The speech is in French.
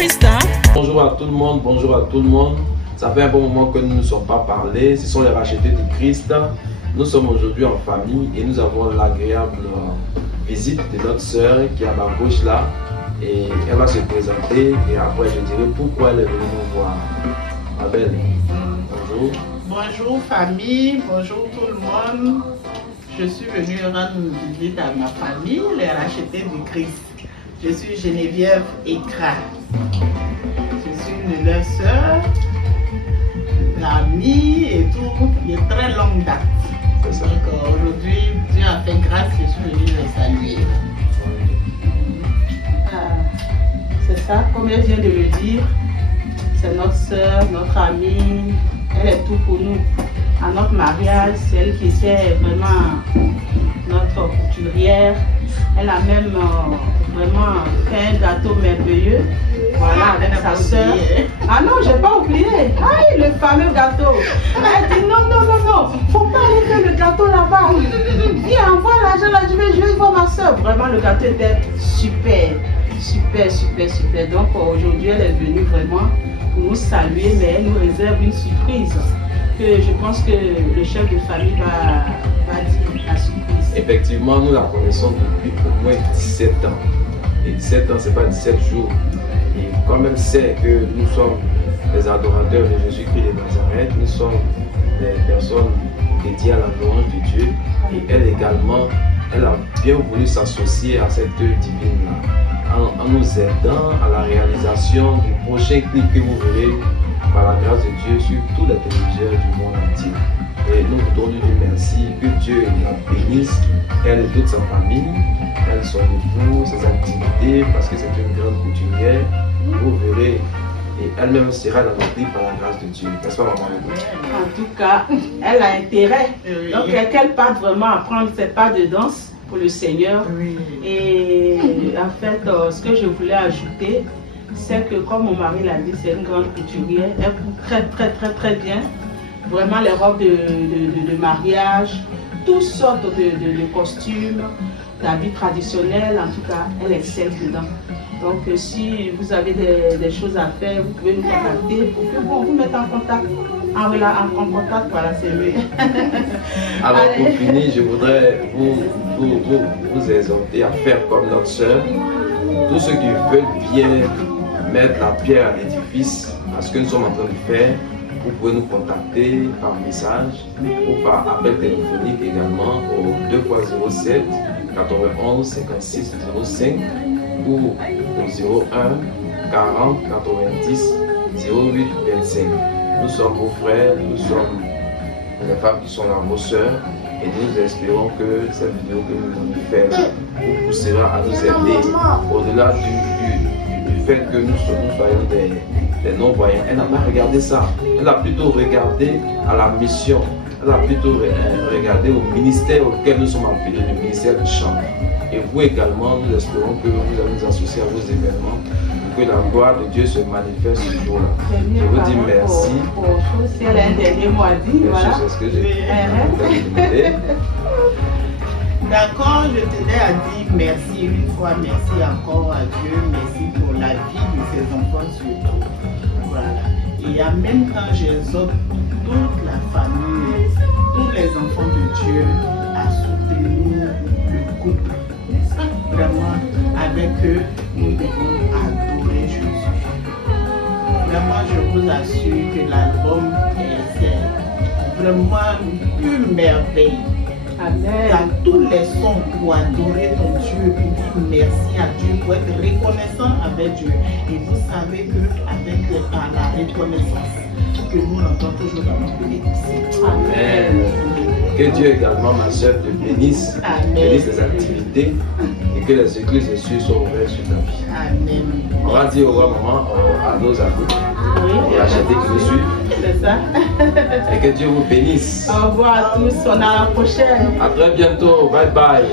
Christ. Hein? Bonjour à tout le monde, bonjour à tout le monde. Ça fait un bon moment que nous ne sommes pas parlé. Ce sont les rachetés de Christ. Nous sommes aujourd'hui en famille et nous avons l'agréable visite de notre sœur qui est à ma gauche là. Et elle va se présenter et après je dirai pourquoi elle est venue nous voir. Ma belle, bonjour. Bonjour famille, bonjour tout le monde. Je suis venue rendre visite à ma famille, les rachetés du Christ. Je suis Geneviève Ekra. Je suis une de leurs sœurs, l'amie et tout, de très longue date. Donc aujourd'hui, Dieu a fait grâce, je suis venue les saluer. C'est ça, comme elle vient de le dire, c'est notre sœur, notre amie, elle est tout pour nous. À notre mariage, c'est elle qui était vraiment notre couturière. Elle a même vraiment fait un gâteau merveilleux. Voilà, avec sa soeur. Ah non, j'ai pas oublié. Ah, le fameux gâteau. Elle dit non, non, non, non, faut pas aller faire le gâteau là-bas. Viens, envoie l'argent là, je vais voir ma soeur. Vraiment, le gâteau était super, super, super, super. Donc aujourd'hui, elle est venue vraiment pour nous saluer, mais elle nous réserve une surprise. Que je pense que le chef de famille va dire la surprise. Effectivement, nous la connaissons depuis au moins 17 ans. Et 17 ans, ce n'est pas 17 jours. Et comme elle sait que nous sommes les adorateurs de Jésus-Christ de Nazareth, nous sommes des personnes dédiées à la louange de Dieu. Et elle également, elle a bien voulu s'associer à cette œuvre divine-là, en nous aidant à la réalisation du prochain clip que vous verrez par la grâce de Dieu sur tous les téléviseurs du monde entier. Et nous vous donnons du merci, que Dieu la bénisse, elle et toute sa famille, elle, son époux, ses activités, parce que c'est une grande couturière. Vous verrez, et elle-même sera dans notre vie par la grâce de Dieu. N'est-ce pas, maman? En tout cas, elle a intérêt. Donc, qu'elle parte vraiment apprendre ses pas de danse pour le Seigneur. Oui. Et en fait, ce que je voulais ajouter, c'est que comme mon mari l'a dit, c'est une grande couturière. Elle coupe très très très très bien. Vraiment les robes de mariage, toutes sortes de costumes, d'habits traditionnels. En tout cas, elle excelle dedans. Donc si vous avez des choses à faire, vous pouvez nous contacter pour que vous mettez en contact. En contact, voilà, c'est mieux. Alors pour finir, je voudrais vous exhorter à faire comme notre sœur. Tous ceux qui veulent bien mettre la pierre à l'édifice, à ce que nous sommes en train de faire, vous pouvez nous contacter par message ou par appel téléphonique également au 2x07 91 56 05 ou au 01 40 90 08 25. Nous sommes vos frères, nous sommes les femmes qui sont là, vos sœurs, et nous espérons que cette vidéo que nous allons faire vous poussera à nous aider au-delà du fait que nous soyons des non-voyants. Elle n'a pas regardé ça. Elle a plutôt regardé à la mission. Elle a plutôt regardé au ministère auquel nous sommes appelés, le ministère du chant. Et vous également, nous espérons que vous allez nous associer à vos événements pour que la gloire de Dieu se manifeste ce jour-là. Je vous dis merci. Si elle a un dernier mot à dire, voilà. C'est ce que j'ai dit. D'accord, je tenais à dire merci une fois, merci encore à Dieu, merci pour la vie de ses enfants surtout. Voilà. Et en même temps, j'exhorte toute la famille, tous les enfants de Dieu à soutenir le couple. Vraiment, avec eux, nous devons adorer Jésus. Vraiment, je vous assure que l'album est vraiment une merveille. Amen. Dans tous les sons pour adorer ton Dieu, pour dire merci à Dieu, pour être reconnaissant avec Dieu. Et vous savez qu'avec la reconnaissance, que nous entendons toujours dans notre église. Amen. Que Dieu également, ma soeur, te bénisse, bénisse tes activités et que les églises de Dieu soient ouvertes sur ta vie. Amen. On va dire au revoir, maman, à nos amis et à chacun qui nous suit. C'est ça. Et que Dieu vous bénisse. Au revoir à tous, on a la prochaine. À très bientôt, bye bye.